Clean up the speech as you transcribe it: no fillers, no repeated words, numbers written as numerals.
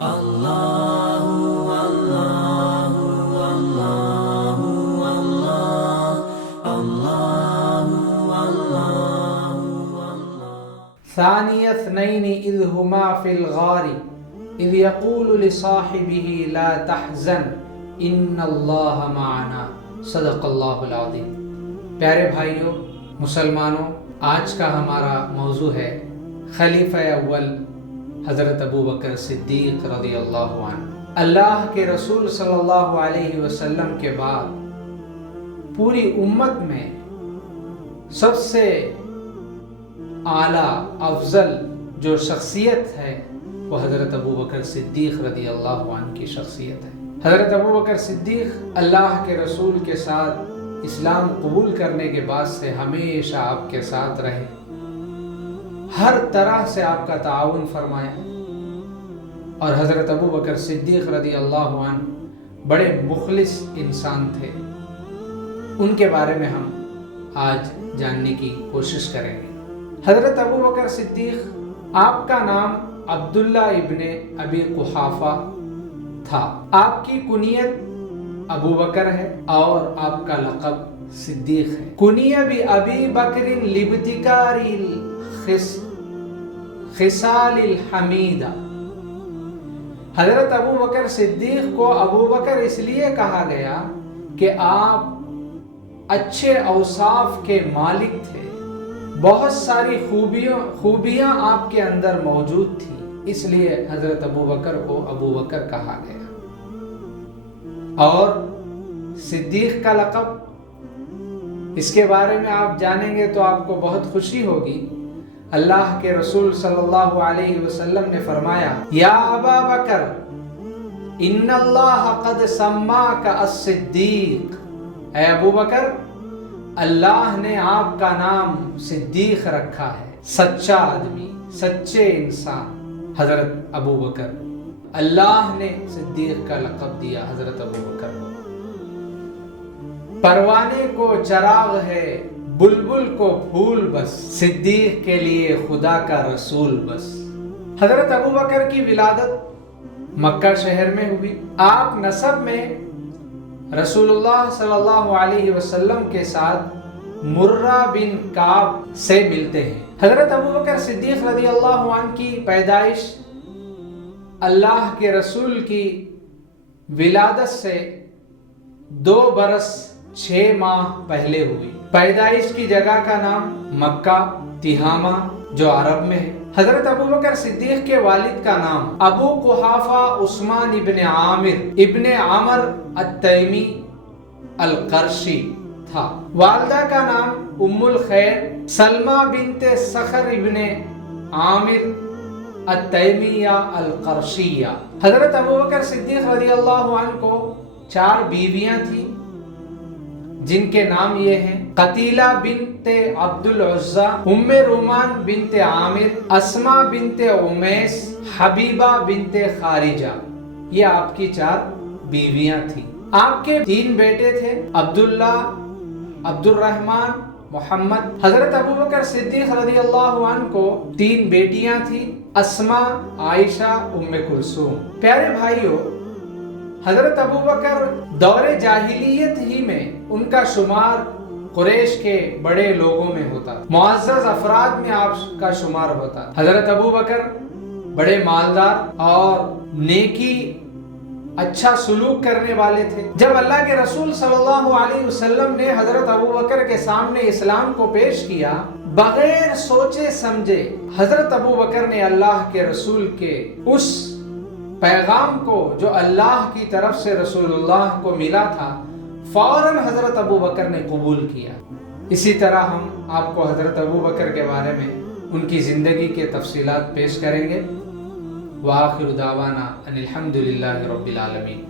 ثانی اثنین اذ ہما فی الغار اذ یقول لصاحبہ لا تحزن ان اللہ معنا صدق اللہ العظیم۔ پیارے بھائیوں، مسلمانوں، آج کا ہمارا موضوع ہے خلیفہ اول حضرت ابو بکر صدیق رضی اللہ عنہ۔ اللہ کے رسول صلی اللہ علیہ وسلم کے بعد پوری امت میں سب سے اعلیٰ افضل جو شخصیت ہے وہ حضرت ابو بکر صدیق رضی اللہ عنہ کی شخصیت ہے۔ حضرت ابو بکر صدیق اللہ کے رسول کے ساتھ اسلام قبول کرنے کے بعد سے ہمیشہ آپ کے ساتھ رہے، ہر طرح سے آپ کا تعاون فرمایا، اور حضرت ابو بکر صدیق رضی اللہ عنہ بڑے مخلص انسان تھے۔ ان کے بارے میں ہم آج جاننے کی کوشش کریں گے۔ حضرت ابو بکر صدیق، آپ کا نام عبداللہ ابن ابی قحافہ تھا۔ آپ کی کنیت ابو بکر ہے اور آپ کا لقب صدیق ہے۔ کنی بی بکر لابتکار خصال الحمیدہ۔ حضرت ابو بکر صدیق کو ابو بکر اس لیے کہا گیا کہ آپ اچھے اوصاف کے مالک تھے، بہت ساری خوبیاں آپ کے اندر موجود تھی، اس لیے حضرت ابو بکر کو ابو بکر کہا گیا۔ اور صدیق کا لقب، اس کے بارے میں آپ جانیں گے تو آپ کو بہت خوشی ہوگی۔ اللہ کے رسول صلی اللہ علیہ وسلم نے فرمایا، یا ابا بکر ان اللہ قد سماک الصدیق، اے ابو بکر، اللہ نے آپ کا نام صدیق رکھا ہے، سچا آدمی، سچے انسان حضرت ابو بکر۔ اللہ نے صدیق کا لقب دیا حضرت ابو بکر کو۔ پروانے کو چراغ ہے، بلبل کو پھول بس، صدیق کے لیے خدا کا رسول بس۔ حضرت ابو بکر کی ولادت مکہ شہر میں ہوئی۔ آپ نسب میں رسول اللہ صلی اللہ علیہ وسلم کے ساتھ مرہ بن کعب سے ملتے ہیں۔ حضرت ابو بکر صدیق رضی اللہ عنہ کی پیدائش اللہ کے رسول کی ولادت سے 2 برس 6 ماہ پہلے ہوئی۔ پیدائش کی جگہ کا نام مکہ تہامہ جو عرب میں ہے۔ حضرت ابو بکر صدیق کے والد کا نام ابو قحافہ عثمان ابن عامر ابن عمر التیمی القرشی تھا۔ والدہ کا نام ام الخیر سلمہ بنت صخر ابن عامر التیمیہ القرشیہ۔ حضرت ابو بکر صدیق رضی اللہ عنہ کو 4 بیویاں تھیں، جن کے نام یہ ہیں: قتیلہ بنت عبد العزہ، ام رومان بنت عامر، اسماء بنت امیس، حبیبہ بنت خارجہ۔ یہ آپ کی 4 بیویاں تھیں۔ آپ کے 3 بیٹے تھے، عبداللہ، عبد الرحمن، محمد۔ حضرت ابو بکر صدیق رضی اللہ عنہ کو 3 بیٹیاں تھیں، اسماء، عائشہ، ام کلثوم۔ پیارے بھائیوں، حضرت ابو بکر دور جاہلیت ہی میں ان کا شمار قریش کے بڑے لوگوں میں ہوتا، معزز افراد میں آپ کا شمار ہوتا۔ حضرت ابو بکر بڑے مالدار اور نیکی، اچھا سلوک کرنے والے تھے۔ جب اللہ کے رسول صلی اللہ علیہ وسلم نے حضرت ابو بکر کے سامنے اسلام کو پیش کیا، بغیر سوچے سمجھے حضرت ابو بکر نے اللہ کے رسول کے اس پیغام کو جو اللہ کی طرف سے رسول اللہ کو ملا تھا فوراً حضرت ابو بکر نے قبول کیا۔ اسی طرح ہم آپ کو حضرت ابو بکر کے بارے میں ان کی زندگی کے تفصیلات پیش کریں گے۔ وآخر دعوانا ان الحمد للہ رب العالمین۔